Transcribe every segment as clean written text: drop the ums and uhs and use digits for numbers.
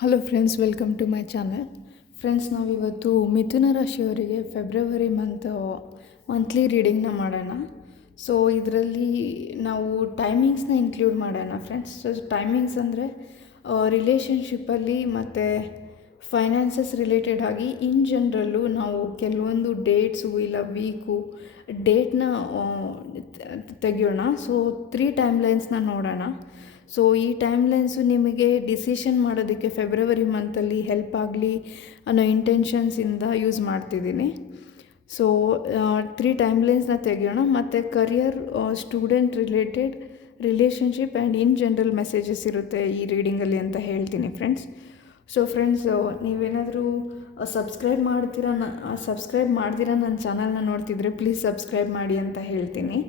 Hello friends, welcome to my channel. Friends, ನಾವಿವತ್ತು ಮಿಥುನ ರಾಶಿಯವರಿಗೆ February monthly ರೀಡಿಂಗ್ನ ಮಾಡೋಣ. ಸೊ ಇದರಲ್ಲಿ ನಾವು ಟೈಮಿಂಗ್ಸ್ನ ಇನ್ಕ್ಲೂಡ್ ಮಾಡೋಣ ಫ್ರೆಂಡ್ಸ್. ಸೊ ಟೈಮಿಂಗ್ಸ್ ಅಂದರೆ ರಿಲೇಷನ್ಶಿಪ್ಪಲ್ಲಿ ಮತ್ತು ಫೈನಾನ್ಸಸ್ ರಿಲೇಟೆಡ್ ಆಗಿ ಇನ್ ಜನರಲ್ಲು ನಾವು ಕೆಲವೊಂದು ಡೇಟ್ಸು ಇಲ್ಲ ಡೇಟ್ನ ತೆಗೆಯೋಣ. ಸೊ 3 ಟೈಮ್ ಲೈನ್ಸ್ನ ನೋಡೋಣ. ಸೊ ಈ ಟೈಮ್ ಲೈನ್ಸು ನಿಮಗೆ ಡಿಸಿಷನ್ ಮಾಡೋದಕ್ಕೆ ಫೆಬ್ರವರಿ ಮಂತಲ್ಲಿ ಹೆಲ್ಪ್ ಆಗಲಿ ಅನ್ನೋ ಇಂಟೆನ್ಷನ್ಸಿಂದ ಯೂಸ್ ಮಾಡ್ತಿದ್ದೀನಿ. ಸೊ 3 ಟೈಮ್ ಲೈನ್ಸ್ನ ತೆಗೆಯೋಣ ಮತ್ತು career, student related, relationship and in general messages ಇರುತ್ತೆ ಈ ರೀಡಿಂಗಲ್ಲಿ ಅಂತ ಹೇಳ್ತೀನಿ ಫ್ರೆಂಡ್ಸ್. ಸೊ ಫ್ರೆಂಡ್ಸ್, ನೀವೇನಾದರೂ ಸಬ್ಸ್ಕ್ರೈಬ್ ಮಾಡ್ತೀರಾ ನನ್ನ ಚಾನಲ್ನ ನೋಡ್ತಿದ್ರೆ ಪ್ಲೀಸ್ ಸಬ್ಸ್ಕ್ರೈಬ್ ಮಾಡಿ ಅಂತ ಹೇಳ್ತೀನಿ.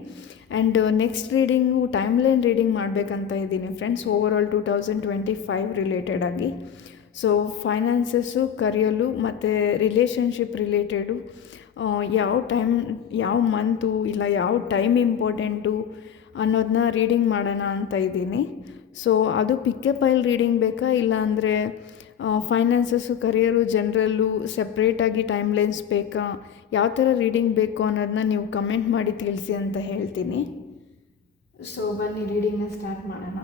And next reading time line reading ಮಾಡಬೇಕಂತ ಇದ್ದೀನಿ ಫ್ರೆಂಡ್ಸ್, ಓವರಾಲ್ 2025 ರಿಲೇಟೆಡ್ ಆಗಿ. ಸೊ ಫೈನಾನ್ಸಸ್ಸು, ಕರಿಯರು ಮತ್ತು ರಿಲೇಷನ್ಶಿಪ್ ರಿಲೇಟೆಡು ಯಾವ ಮಂತು ಇಲ್ಲ ಯಾವ ಟೈಮ್ ಇಂಪಾರ್ಟೆಂಟು ಅನ್ನೋದನ್ನ ರೀಡಿಂಗ್ ಮಾಡೋಣ ಅಂತ ಇದ್ದೀನಿ. ಸೊ ಅದು ಪಿಕ್ ಎ ಫೈಲ್ ರೀಡಿಂಗ್ ಬೇಕಾ, ಇಲ್ಲ ಅಂದರೆ ಫೈನಾನ್ಸಸ್ಸು, ಕರಿಯರು, ಜನರಲ್ಲು ಸಪ್ರೇಟಾಗಿ ಟೈಮ್ ಲೈನ್ಸ್ ಬೇಕಾ, ಯಾವ ಥರ ರೀಡಿಂಗ್ ಬೇಕು ಅನ್ನೋದನ್ನ ನೀವು ಕಮೆಂಟ್ ಮಾಡಿ ತಿಳಿಸಿ ಅಂತ ಹೇಳ್ತೀನಿ. ಸೊ ಬನ್ನಿ ರೀಡಿಂಗ್ನ ಸ್ಟಾರ್ಟ್ ಮಾಡೋಣ.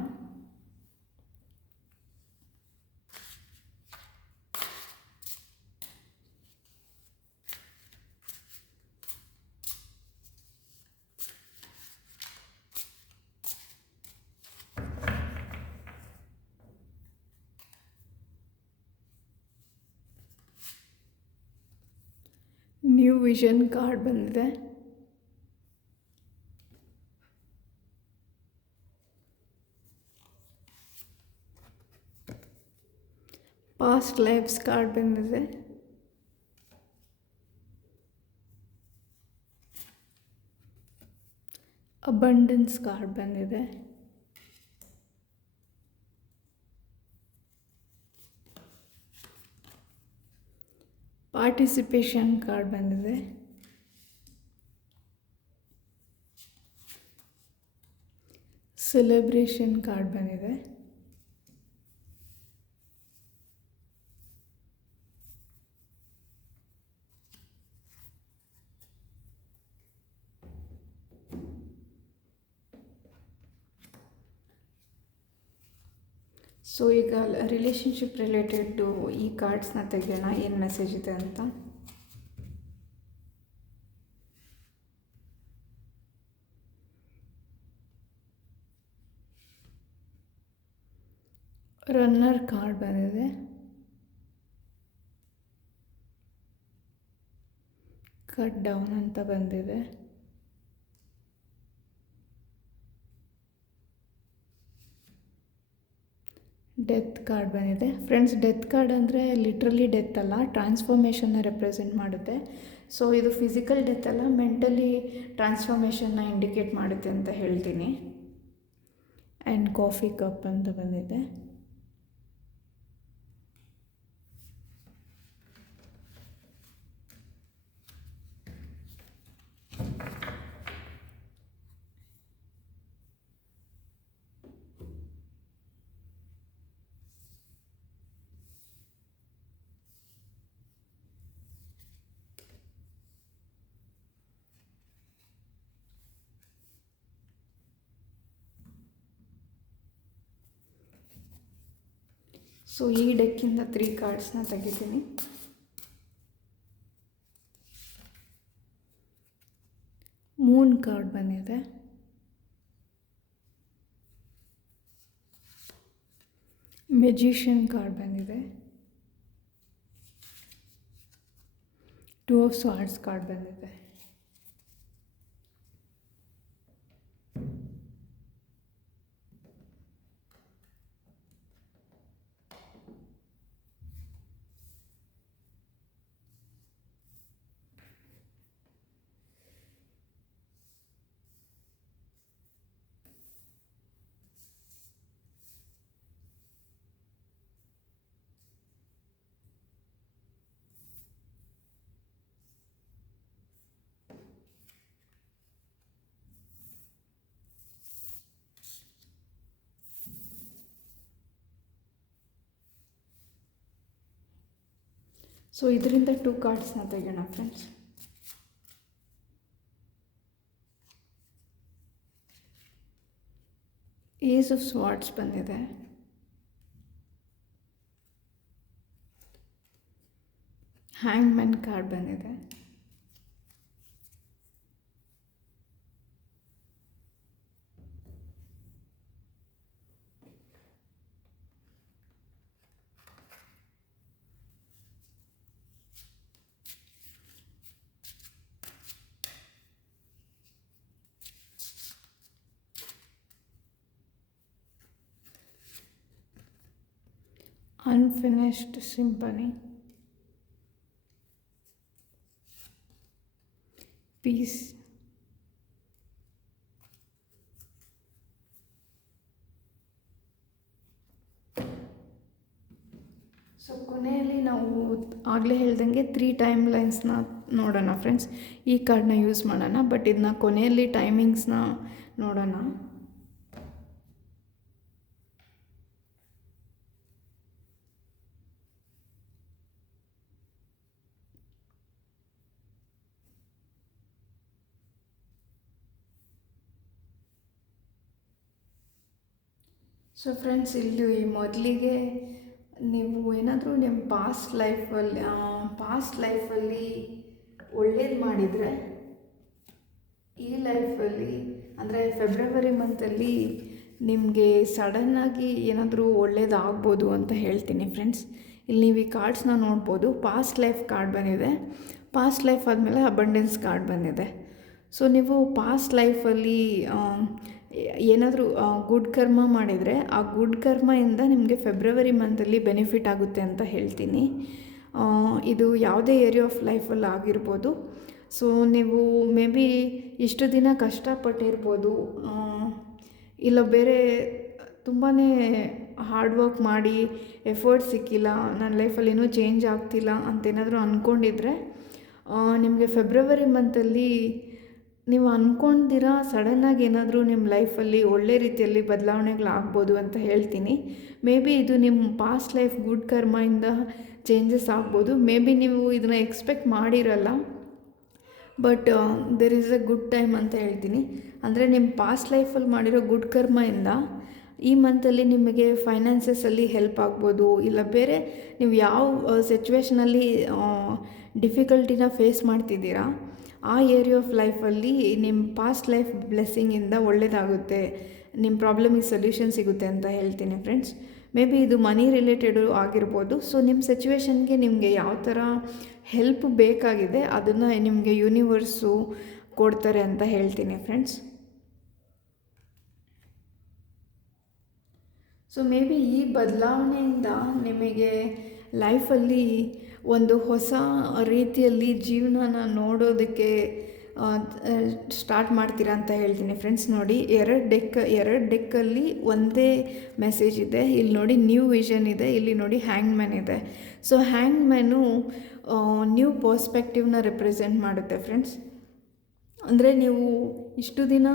ನ್ಯೂ ವಿಷನ್ ಕಾರ್ಡ್ ಬಂದಿದೆ. ಪಾಸ್ಟ್ ಲೈಫ್ಸ್ ಕಾರ್ಡ್ ಬಂದಿದೆ. ಅಬಂಡೆನ್ಸ್ ಕಾರ್ಡ್ ಬಂದಿದೆ. ಪಾರ್ಟಿಸಿಪೇಷನ್ ಕಾರ್ಡ್ ಬಂದಿದೆ. ಸೆಲೆಬ್ರೇಷನ್ ಕಾರ್ಡ್ ಬಂದಿದೆ. ಸೊ ಈಗ ರಿಲೇಷನ್ಶಿಪ್ ರಿಲೇಟೆಡ್ಡು ಈ ಕಾರ್ಡ್ಸ್ನ ತೆಗೆಯೋಣ, ಏನು ಮೆಸೇಜ್ ಇದೆ ಅಂತ. ರನ್ನರ್ ಕಾರ್ಡ್ ಬಂದಿದೆ. ಕಟ್ ಡೌನ್ ಅಂತ ಬಂದಿದೆ. ಡೆತ್ ಕಾರ್ಡ್ ಬಂದಿದೆ. ಫ್ರೆಂಡ್ಸ್, ಡೆತ್ ಕಾರ್ಡ್ ಅಂದರೆ ಲಿಟ್ರಲಿ ಡೆತ್ ಅಲ್ಲ, ಟ್ರಾನ್ಸ್ಫಾರ್ಮೇಷನ್ನ ರೆಪ್ರೆಸೆಂಟ್ ಮಾಡುತ್ತೆ. ಸೊ ಇದು ಫಿಸಿಕಲ್ ಡೆತ್ ಅಲ್ಲ, ಮೆಂಟಲಿ ಟ್ರಾನ್ಸ್ಫಾರ್ಮೇಷನ್ನ ಇಂಡಿಕೇಟ್ ಮಾಡುತ್ತೆ ಅಂತ ಹೇಳ್ತೀನಿ. ಆ್ಯಂಡ್ ಕಾಫಿ ಕಪ್ ಅಂತ ಬಂದಿದೆ. ಸೊ ಈ ಡೆಕ್ಕಿಂದ 3 ಕಾರ್ಡ್ಸ್ನ ತೆಗಿತೀನಿ. ಮೂನ್ ಕಾರ್ಡ್ ಬಂದಿದೆ. ಮೆಜಿಷಿಯನ್ ಕಾರ್ಡ್ ಬಂದಿದೆ. 2 ಆಫ್ ಸ್ವಾರ್ಡ್ಸ್ ಕಾರ್ಡ್ ಬಂದಿದೆ. ಸೊ ಇದರಿಂದ 2 ಕಾರ್ಡ್ಸ್ನ ತೆಗೋಣ ಫ್ರೆಂಡ್ಸ್. ಏಸ್ ಆಫ್ ಸ್ವಾರ್ಡ್ಸ್ ಬಂದಿದೆ, ಹ್ಯಾಂಗ್ಮ್ಯಾನ್ ಕಾರ್ಡ್ ಬಂದಿದೆ, ಅನ್ಫಿನಿಶ್ಡ್ ಸಿಂಪನಿ, ಪೀಸ್, ಸೊ ಕೊನೆಯಲ್ಲಿ ನಾವು ಆಗಲೇ ಹೇಳ್ದಂಗೆ 3 ಟೈಮ್ ಲೈನ್ಸ್ನ ನೋಡೋಣ ಫ್ರೆಂಡ್ಸ್. ಈ ಕಾರ್ಡ್ನ ಯೂಸ್ ಮಾಡೋಣ, ಬಟ್ ಇದನ್ನ ಕೊನೆಯಲ್ಲಿ ಟೈಮಿಂಗ್ಸ್ನ ನೋಡೋಣ. ಸೊ ಫ್ರೆಂಡ್ಸ್, ಇಲ್ಲಿ ಮೊದಲಿಗೆ ನೀವು ಏನಾದರೂ ನಿಮ್ಮ ಪಾಸ್ಟ್ ಲೈಫಲ್ಲಿ ಒಳ್ಳೇದು ಮಾಡಿದರೆ ಈ ಲೈಫಲ್ಲಿ ಅಂದರೆ ಫೆಬ್ರವರಿ ಮಂತಲ್ಲಿ ನಿಮಗೆ ಸಡನ್ನಾಗಿ ಏನಾದರೂ ಒಳ್ಳೇದಾಗ್ಬೋದು ಅಂತ ಹೇಳ್ತೀನಿ ಫ್ರೆಂಡ್ಸ್. ಇಲ್ಲಿ ನೀವು ಈ ಕಾರ್ಡ್ಸ್ನ ನೋಡ್ಬೋದು. ಪಾಸ್ಟ್ ಲೈಫ್ ಕಾರ್ಡ್ ಬಂದಿದೆ, ಪಾಸ್ಟ್ ಲೈಫ್ ಆದಮೇಲೆ ಅಬಂಡೆನ್ಸ್ ಕಾರ್ಡ್ ಬಂದಿದೆ. ಸೊ ನೀವು ಪಾಸ್ಟ್ ಲೈಫಲ್ಲಿ ಏನಾದರೂ ಗುಡ್ ಕರ್ಮ ಮಾಡಿದರೆ ಆ ಗುಡ್ ಕರ್ಮದಿಂದ ನಿಮಗೆ ಫೆಬ್ರವರಿ ಮಂತಲ್ಲಿ ಬೆನಿಫಿಟ್ ಆಗುತ್ತೆ ಅಂತ ಹೇಳ್ತೀನಿ. ಇದು ಯಾವುದೇ ಏರಿಯಾ ಆಫ್ ಲೈಫಲ್ಲಿ ಆಗಿರ್ಬೋದು. ಸೊ ನೀವು ಮೇ ಬಿ ಇಷ್ಟು ದಿನ ಕಷ್ಟಪಟ್ಟಿರ್ಬೋದು, ಇಲ್ಲ ಬೇರೆ ತುಂಬಾ ಹಾರ್ಡ್ ವರ್ಕ್ ಮಾಡಿ ಎಫರ್ಟ್ ಸಿಕ್ಕಿಲ್ಲ, ನನ್ನ ಲೈಫಲ್ಲಿ ಏನೂ ಚೇಂಜ್ ಆಗ್ತಿಲ್ಲ ಅಂತೇನಾದರೂ ಅಂದ್ಕೊಂಡಿದ್ರೆ ನಿಮಗೆ ಫೆಬ್ರವರಿ ಮಂತಲ್ಲಿ ನೀವು ಅಂದ್ಕೊಂಡಿರ ಸಡನ್ನಾಗಿ ಏನಾದರೂ ನಿಮ್ಮ ಲೈಫಲ್ಲಿ ಒಳ್ಳೆ ರೀತಿಯಲ್ಲಿ ಬದಲಾವಣೆಗಳಾಗ್ಬೋದು ಅಂತ ಹೇಳ್ತೀನಿ. ಮೇ ಬಿ ಇದು ನಿಮ್ಮ ಪಾಸ್ಟ್ ಲೈಫ್ ಗುಡ್ ಕರ್ಮದಿಂದ ಚೇಂಜಸ್ ಆಗ್ಬೋದು. ಮೇ ಬಿ ನೀವು ಇದನ್ನು ಎಕ್ಸ್ಪೆಕ್ಟ್ ಮಾಡಿರಲ್ಲ, but there is a good time ಅಂತ ಹೇಳ್ತೀನಿ. ಅಂದರೆ ನಿಮ್ಮ ಪಾಸ್ಟ್ ಲೈಫಲ್ಲಿ ಮಾಡಿರೋ ಗುಡ್ ಕರ್ಮದಿಂದ ಈ ಮಂತಲ್ಲಿ ನಿಮಗೆ ಫೈನಾನ್ಸಸಲ್ಲಿ ಹೆಲ್ಪ್ ಆಗ್ಬೋದು, ಇಲ್ಲ ಬೇರೆ ನೀವು ಯಾವ ಸಿಚುವೇಷನಲ್ಲಿ ಡಿಫಿಕಲ್ಟಿನ ಫೇಸ್ ಮಾಡ್ತಿದ್ದೀರಾ ಆ ಏರಿಯಾ ಆಫ್ ಲೈಫಲ್ಲಿ ನಿಮ್ಮ ಪಾಸ್ಟ್ ಲೈಫ್ ಬ್ಲೆಸ್ಸಿಂಗಿಂದ ಒಳ್ಳೆಯದಾಗುತ್ತೆ, ನಿಮ್ಮ ಪ್ರಾಬ್ಲಮಿಗೆ ಸೊಲ್ಯೂಷನ್ ಸಿಗುತ್ತೆ ಅಂತ ಹೇಳ್ತೀನಿ ಫ್ರೆಂಡ್ಸ್. ಮೇ ಬಿ ಇದು ಮನಿ ರಿಲೇಟೆಡು ಆಗಿರ್ಬೋದು. ಸೊ ನಿಮ್ಮ ಸಿಚುವೇಷನ್ಗೆ ನಿಮಗೆ ಯಾವ ಥರ ಹೆಲ್ಪ್ ಬೇಕಾಗಿದೆ ಅದನ್ನು ನಿಮಗೆ ಯೂನಿವರ್ಸು ಕೊಡ್ತಾರೆ ಅಂತ ಹೇಳ್ತೀನಿ ಫ್ರೆಂಡ್ಸ್. ಸೊ ಮೇ ಬಿ ಈ ಬದಲಾವಣೆಯಿಂದ ನಿಮಗೆ ಲೈಫಲ್ಲಿ ಒಂದು ಹೊಸ ರೀತಿಯಲ್ಲಿ ಜೀವನನ ನೋಡೋದಕ್ಕೆ ಸ್ಟಾರ್ಟ್ ಮಾಡ್ತೀರಾ ಅಂತ ಹೇಳ್ತೀನಿ ಫ್ರೆಂಡ್ಸ್. ನೋಡಿ, ಎರಡು ಡೆಕ್ಕಲ್ಲಿ ಒಂದೇ ಮೆಸೇಜ್ ಇದೆ. ಇಲ್ಲಿ ನೋಡಿ ನ್ಯೂ ವಿಷನ್ ಇದೆ, ಇಲ್ಲಿ ನೋಡಿ ಹ್ಯಾಂಗ್ಮ್ಯಾನ್ ಇದೆ. ಸೊ ಹ್ಯಾಂಗ್ಮ್ಯಾನು ನ್ಯೂ ಪರ್ಸ್ಪೆಕ್ಟಿವ್ನ ರೆಪ್ರೆಸೆಂಟ್ ಮಾಡುತ್ತೆ ಫ್ರೆಂಡ್ಸ್. ಅಂದರೆ ನೀವು ಇಷ್ಟು ದಿನ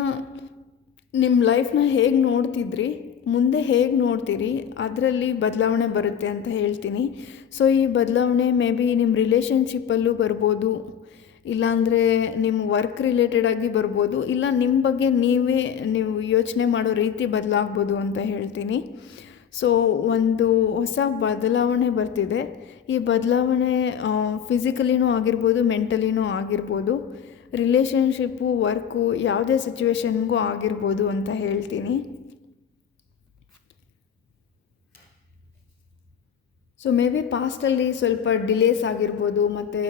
ನಿಮ್ಮ ಲೈಫ್ನ ಹೇಗೆ ನೋಡ್ತಿದ್ರಿ, ಮುಂದೆ ಹೇಗೆ ನೋಡ್ತೀರಿ ಅದರಲ್ಲಿ ಬದಲಾವಣೆ ಬರುತ್ತೆ ಅಂತ ಹೇಳ್ತೀನಿ. ಸೊ ಈ ಬದಲಾವಣೆ ಮೇ ಬಿ ನಿಮ್ಮ ರಿಲೇಷನ್ಶಿಪ್ಪಲ್ಲೂ ಬರ್ಬೋದು, ಇಲ್ಲಾಂದರೆ ನಿಮ್ಮ ವರ್ಕ್ ರಿಲೇಟೆಡಾಗಿ ಬರ್ಬೋದು, ಇಲ್ಲ ನಿಮ್ಮ ಬಗ್ಗೆ ನೀವು ಯೋಚನೆ ಮಾಡೋ ರೀತಿ ಬದಲಾಗ್ಬೋದು ಅಂತ ಹೇಳ್ತೀನಿ. ಸೊ ಒಂದು ಹೊಸ ಬದಲಾವಣೆ ಬರ್ತಿದೆ. ಈ ಬದಲಾವಣೆ ಫಿಸಿಕಲಿನೂ ಆಗಿರ್ಬೋದು, ಮೆಂಟಲಿನೂ ಆಗಿರ್ಬೋದು, ರಿಲೇಷನ್ಶಿಪ್ಪು, ವರ್ಕು, ಯಾವುದೇ ಸಿಚುವೇಶನ್ಗೂ ಆಗಿರ್ಬೋದು ಅಂತ ಹೇಳ್ತೀನಿ. ಸೊ ಮೇ ಬಿ ಪಾಸ್ಟಲ್ಲಿ ಸ್ವಲ್ಪ ಡಿಲೇಸ್ ಆಗಿರ್ಬೋದು, ಮತ್ತು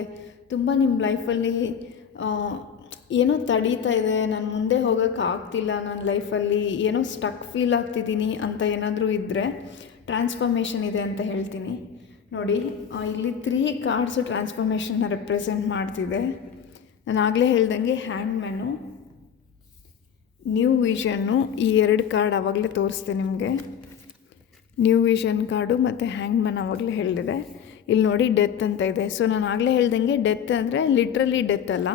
ತುಂಬ ನಿಮ್ಮ ಲೈಫಲ್ಲಿ ಏನೋ ತಡೀತಾ ಇದೆ, ನಾನು ಮುಂದೆ ಹೋಗೋಕ್ಕೆ ಆಗ್ತಿಲ್ಲ, ನನ್ನ ಲೈಫಲ್ಲಿ ಏನೋ ಸ್ಟಕ್ ಫೀಲ್ ಆಗ್ತಿದ್ದೀನಿ ಅಂತ ಏನಾದರೂ ಇದ್ದರೆ ಟ್ರಾನ್ಸ್ಫಾರ್ಮೇಷನ್ ಇದೆ ಅಂತ ಹೇಳ್ತೀನಿ. ನೋಡಿ, ಇಲ್ಲಿ 3 ಕಾರ್ಡ್ಸು ಟ್ರಾನ್ಸ್ಫಾರ್ಮೇಷನ್ನ ರೆಪ್ರೆಸೆಂಟ್ ಮಾಡ್ತಿದೆ. ನಾನು ಆಗಲೇ ಹೇಳ್ದಂಗೆ ಹ್ಯಾಂಡ್ಮ್ಯಾನು, ನ್ಯೂ ವಿಷನ್ನು, ಈ 2 ಕಾರ್ಡ್ ಆವಾಗಲೇ ತೋರಿಸ್ದೆ ನಿಮಗೆ. ನ್ಯೂ ವಿಷನ್ ಕಾರ್ಡು ಮತ್ತು ಹ್ಯಾಂಗ್ಮನ್ ಆವಾಗಲೇ ಹೇಳಿದೆ. ಇಲ್ಲಿ ನೋಡಿ ಡೆತ್ ಅಂತ ಇದೆ. ಸೊ ನಾನು ಆಗಲೇ ಹೇಳ್ದಂಗೆ ಡೆತ್ ಅಂದರೆ ಲಿಟ್ರಲಿ ಡೆತ್ ಅಲ್ಲ,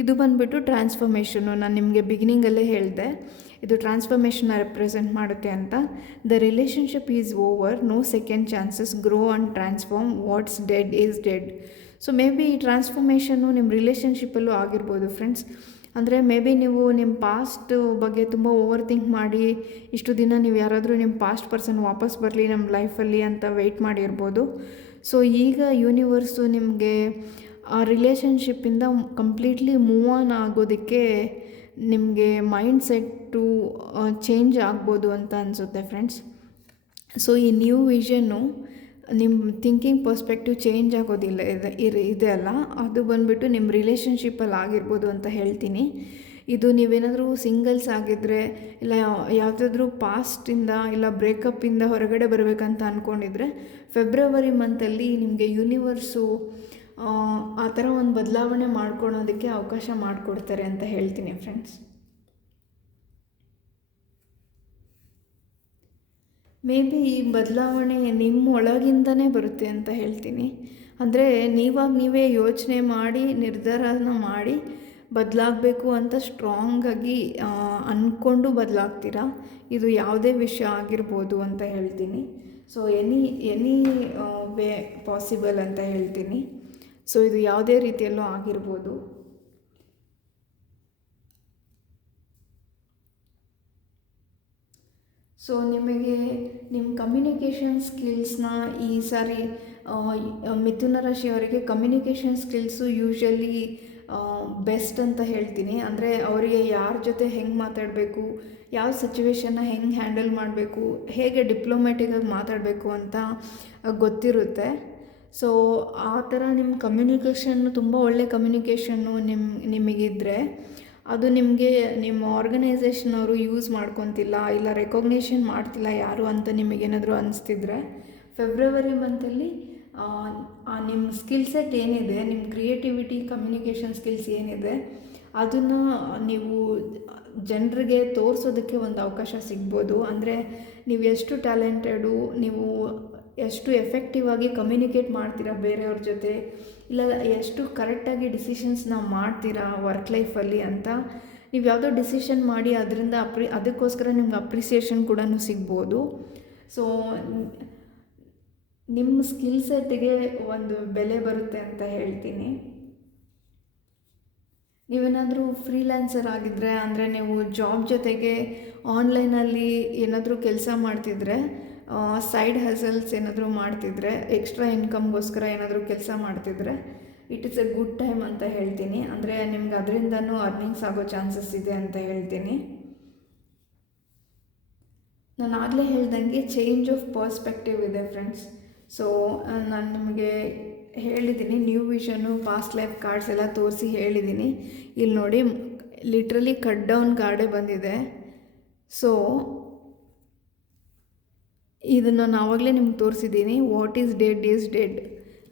ಇದು ಬಂದುಬಿಟ್ಟು ಟ್ರಾನ್ಸ್ಫಾರ್ಮೇಷನು. ನಾನು ನಿಮಗೆ ಬಿಗಿನಿಂಗಲ್ಲೇ ಹೇಳಿದೆ ಇದು ಟ್ರಾನ್ಸ್ಫಾರ್ಮೇಷನ್ನ ರೆಪ್ರೆಸೆಂಟ್ ಮಾಡುತ್ತೆ ಅಂತ. The relationship is over, no second chances, grow and transform, what's dead is dead. So maybe ಈ ಟ್ರಾನ್ಸ್ಫಾರ್ಮೇಷನ್ನು ನಿಮ್ಮ ರಿಲೇಷನ್ಶಿಪ್ಪಲ್ಲೂ ಆಗಿರ್ಬೋದು ಫ್ರೆಂಡ್ಸ್. ಅಂದರೆ ಮೇ ಬಿ ನೀವು ನಿಮ್ಮ ಪಾಸ್ಟ್ ಬಗ್ಗೆ ತುಂಬ ಓವರ್ ಥಿಂಕ್ ಮಾಡಿ ಇಷ್ಟು ದಿನ ನೀವು ಯಾರಾದರೂ ನಿಮ್ಮ ಪಾಸ್ಟ್ ಪರ್ಸನ್ ವಾಪಸ್ ಬರಲಿ ನಮ್ಮ ಲೈಫಲ್ಲಿ ಅಂತ ವೆಯ್ಟ್ ಮಾಡಿರ್ಬೋದು. ಸೊ ಈಗ ಯೂನಿವರ್ಸು ನಿಮಗೆ ಆ ರಿಲೇಷನ್ಶಿಪ್ಪಿಂದ ಕಂಪ್ಲೀಟ್ಲಿ ಮೂವ್ ಆನ್ ಆಗೋದಕ್ಕೆ ನಿಮಗೆ ಮೈಂಡ್ ಸೆಟ್ಟು ಚೇಂಜ್ ಆಗ್ಬೋದು ಅಂತ ಅನಿಸುತ್ತೆ ಫ್ರೆಂಡ್ಸ್. ಸೊ ಈ ನ್ಯೂ ವಿಷನ್ನು ನಿಮ್ಮ ಥಿಂಕಿಂಗ್ ಪರ್ಸ್ಪೆಕ್ಟಿವ್ ಚೇಂಜ್ ಆಗೋದಿಲ್ಲ ಇದೆ ಅಲ್ಲ, ಅದು ಬಂದುಬಿಟ್ಟು ನಿಮ್ಮ ರಿಲೇಷನ್ಶಿಪ್ಪಲ್ಲಿ ಆಗಿರ್ಬೋದು ಅಂತ ಹೇಳ್ತೀನಿ. ಇದು ನೀವೇನಾದರೂ ಸಿಂಗಲ್ಸ್ ಆಗಿದ್ದರೆ ಇಲ್ಲ ಯಾವುದಾದ್ರೂ ಪಾಸ್ಟಿಂದ ಇಲ್ಲ ಬ್ರೇಕಪ್ಪಿಂದ ಹೊರಗಡೆ ಬರಬೇಕಂತ ಅಂದ್ಕೊಂಡಿದ್ರೆ ಫೆಬ್ರವರಿ ಮಂತಲ್ಲಿ ನಿಮಗೆ ಯೂನಿವರ್ಸು ಆ ಥರ ಒಂದು ಬದಲಾವಣೆ ಮಾಡ್ಕೊಳೋದಕ್ಕೆ ಅವಕಾಶ ಮಾಡಿಕೊಡ್ತಾರೆ ಅಂತ ಹೇಳ್ತೀನಿ ಫ್ರೆಂಡ್ಸ್. ಮೇ ಬಿ ಈ ಬದಲಾವಣೆ ನಿಮ್ಮ ಒಳಗಿಂದನೇ ಬರುತ್ತೆ ಅಂತ ಹೇಳ್ತೀನಿ. ಅಂದರೆ ನೀವೇ ಯೋಚನೆ ಮಾಡಿ ನಿರ್ಧಾರನ ಮಾಡಿ ಬದಲಾಗಬೇಕು ಅಂತ ಸ್ಟ್ರಾಂಗಾಗಿ ಅಂದ್ಕೊಂಡು ಬದಲಾಗ್ತೀರಾ. ಇದು ಯಾವುದೇ ವಿಷಯ ಆಗಿರ್ಬೋದು ಅಂತ ಹೇಳ್ತೀನಿ. ಸೊ ಎನಿ ವೇ ಪಾಸಿಬಲ್ ಅಂತ ಹೇಳ್ತೀನಿ. ಸೊ ಇದು ಯಾವುದೇ ರೀತಿಯಲ್ಲೂ ಆಗಿರ್ಬೋದು. ಸೊ ನಿಮಗೆ ನಿಮ್ಮ ಕಮ್ಯುನಿಕೇಷನ್ ಸ್ಕಿಲ್ಸ್ನ ಈ ಸಾರಿ ಮಿಥುನ ರಾಶಿಯವರಿಗೆ ಕಮ್ಯುನಿಕೇಷನ್ ಸ್ಕಿಲ್ಸು ಯೂಶ್ವಲಿ ಬೆಸ್ಟ್ ಅಂತ ಹೇಳ್ತೀನಿ. ಅಂದರೆ ಅವರಿಗೆ ಯಾರ ಜೊತೆ ಹೆಂಗೆ ಮಾತಾಡಬೇಕು, ಯಾವ ಸಿಚುವೇಶನ್ನ ಹೆಂಗೆ ಹ್ಯಾಂಡಲ್ ಮಾಡಬೇಕು, ಹೇಗೆ ಡಿಪ್ಲೊಮ್ಯಾಟಿಕಾಗಿ ಮಾತಾಡಬೇಕು ಅಂತ ಗೊತ್ತಿರುತ್ತೆ. ಸೊ ಆ ಥರ ನಿಮ್ಮ ಕಮ್ಯುನಿಕೇಷನ್ನು ತುಂಬ ಒಳ್ಳೆ ಕಮ್ಯುನಿಕೇಷನ್ನು ನಿಮಗಿದ್ದರೆ ಅದು ನಿಮಗೆ ನಿಮ್ಮ ಆರ್ಗನೈಸೇಷನ್ ಅವರು ಯೂಸ್ ಮಾಡ್ಕೊತಿಲ್ಲ ಇಲ್ಲ ರೆಕಾಗ್ನೇಷನ್ ಮಾಡ್ತಿಲ್ಲ ಯಾರು ಅಂತ ನಿಮಗೇನಾದರೂ ಅನಿಸ್ತಿದ್ರೆ ಫೆಬ್ರವರಿ ಮಂತಲ್ಲಿ ನಿಮ್ಮ ಸ್ಕಿಲ್ ಸೆಟ್ ಏನಿದೆ, ನಿಮ್ಮ ಕ್ರಿಯೇಟಿವಿಟಿ ಕಮ್ಯುನಿಕೇಷನ್ ಸ್ಕಿಲ್ಸ್ ಏನಿದೆ ಅದನ್ನು ನೀವು ಜನರಿಗೆ ತೋರಿಸೋದಕ್ಕೆ ಒಂದು ಅವಕಾಶ ಸಿಗ್ಬೋದು. ಅಂದರೆ ನೀವು ಎಷ್ಟು ಟ್ಯಾಲೆಂಟೆಡು, ನೀವು ಎಷ್ಟು ಎಫೆಕ್ಟಿವ್ ಆಗಿ ಕಮ್ಯುನಿಕೇಟ್ ಮಾಡ್ತೀರಾ ಬೇರೆಯವ್ರ ಜೊತೆ, ಇಲ್ಲ ಎಷ್ಟು ಕರೆಕ್ಟಾಗಿ ಡಿಸಿಷನ್ಸ್ನ ಮಾಡ್ತೀರಾ ವರ್ಕ್ ಲೈಫಲ್ಲಿ ಅಂತ ನೀವು ಯಾವುದೋ ಡಿಸಿಷನ್ ಮಾಡಿ ಅದರಿಂದ ಅದಕ್ಕೋಸ್ಕರ ನಿಮ್ಗೆ ಅಪ್ರಿಸಿಯೇಷನ್ ಕೂಡ ಸಿಗ್ಬೋದು. ಸೊ ನಿಮ್ಮ ಸ್ಕಿಲ್ ಸೆಟ್ಟಿಗೆ ಒಂದು ಬೆಲೆ ಬರುತ್ತೆ ಅಂತ ಹೇಳ್ತೀನಿ. ನೀವೇನಾದರೂ ಫ್ರೀಲ್ಯಾನ್ಸರ್ ಆಗಿದ್ದರೆ, ಅಂದರೆ ನೀವು ಜಾಬ್ ಜೊತೆಗೆ ಆನ್ಲೈನಲ್ಲಿ ಏನಾದರೂ ಕೆಲಸ ಮಾಡ್ತಿದ್ರೆ, ಸೈಡ್ ಹಸಲ್ಸ್ ಏನಾದರೂ ಮಾಡ್ತಿದ್ರೆ, ಎಕ್ಸ್ಟ್ರಾ ಇನ್ಕಮ್ಗೋಸ್ಕರ ಏನಾದರೂ ಕೆಲಸ ಮಾಡ್ತಿದ್ರೆ it is A good time ಅಂತ ಹೇಳ್ತೀನಿ. ಅಂದರೆ ನಿಮ್ಗೆ ಅದರಿಂದನೂ ಅರ್ನಿಂಗ್ಸ್ ಆಗೋ ಚಾನ್ಸಸ್ ಇದೆ ಅಂತ ಹೇಳ್ತೀನಿ. ನಾನು ಆಗಲೇ ಹೇಳ್ದಂಗೆ ಚೇಂಜ್ ಆಫ್ ಪರ್ಸ್ಪೆಕ್ಟಿವ್ ಇದೆ ಫ್ರೆಂಡ್ಸ್. ಸೊ ನಾನು ನಿಮಗೆ ಹೇಳಿದ್ದೀನಿ, new vision past life cards ಎಲ್ಲ ತೋರಿಸಿ ಹೇಳಿದ್ದೀನಿ. ಇಲ್ಲಿ ನೋಡಿ ಲಿಟ್ರಲಿ ಕಟ್ ಡೌನ್ ಕಾರ್ಡೇ ಬಂದಿದೆ. ಸೊ ಇದನ್ನು ನಾನು ಆವಾಗಲೇ ನಿಮ್ಗೆ ತೋರಿಸಿದ್ದೀನಿ. What is dead is dead.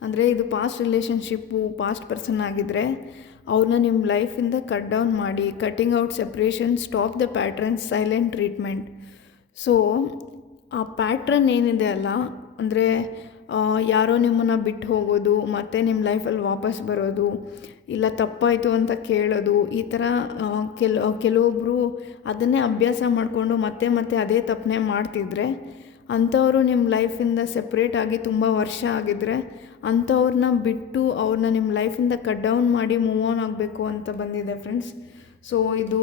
ಅಂದರೆ ಇದು ಪಾಸ್ಟ್ ರಿಲೇಷನ್ಶಿಪ್ಪು ಪಾಸ್ಟ್ ಪರ್ಸನ್ ಆಗಿದ್ದರೆ ಅವ್ರನ್ನ ನಿಮ್ಮ ಲೈಫಿಂದ ಕಟ್ ಡೌನ್ ಮಾಡಿ, cutting out separation, stop the patterns, silent treatment. So ಆ ಪ್ಯಾಟ್ರನ್ ಏನಿದೆ ಅಲ್ಲ, ಅಂದರೆ ಯಾರೋ ನಿಮ್ಮನ್ನು ಬಿಟ್ಟು ಹೋಗೋದು, ಮತ್ತು ನಿಮ್ಮ ಲೈಫಲ್ಲಿ ವಾಪಸ್ ಬರೋದು, ಇಲ್ಲ ತಪ್ಪಾಯಿತು ಅಂತ ಕೇಳೋದು, ಈ ಥರ ಕೆಲವೊಬ್ಬರು ಅದನ್ನೇ ಅಭ್ಯಾಸ ಮಾಡಿಕೊಂಡು ಮತ್ತೆ ಅದೇ ತಪ್ಪನ್ನೇ ಮಾಡ್ತಿದ್ರೆ ಅಂಥವರು ನಿಮ್ಮ ಲೈಫಿಂದ ಸೆಪ್ರೇಟ್ ಆಗಿ ತುಂಬ ವರ್ಷ ಆಗಿದ್ರೆ ಅಂಥವ್ರನ್ನ ಬಿಟ್ಟು ಅವ್ರನ್ನ ನಿಮ್ಮ ಲೈಫಿಂದ ಕಟ್ ಡೌನ್ ಮಾಡಿ ಮೂವ್ ಆನ್ ಆಗಬೇಕು ಅಂತ ಬಂದಿದೆ ಫ್ರೆಂಡ್ಸ್. ಸೊ ಇದು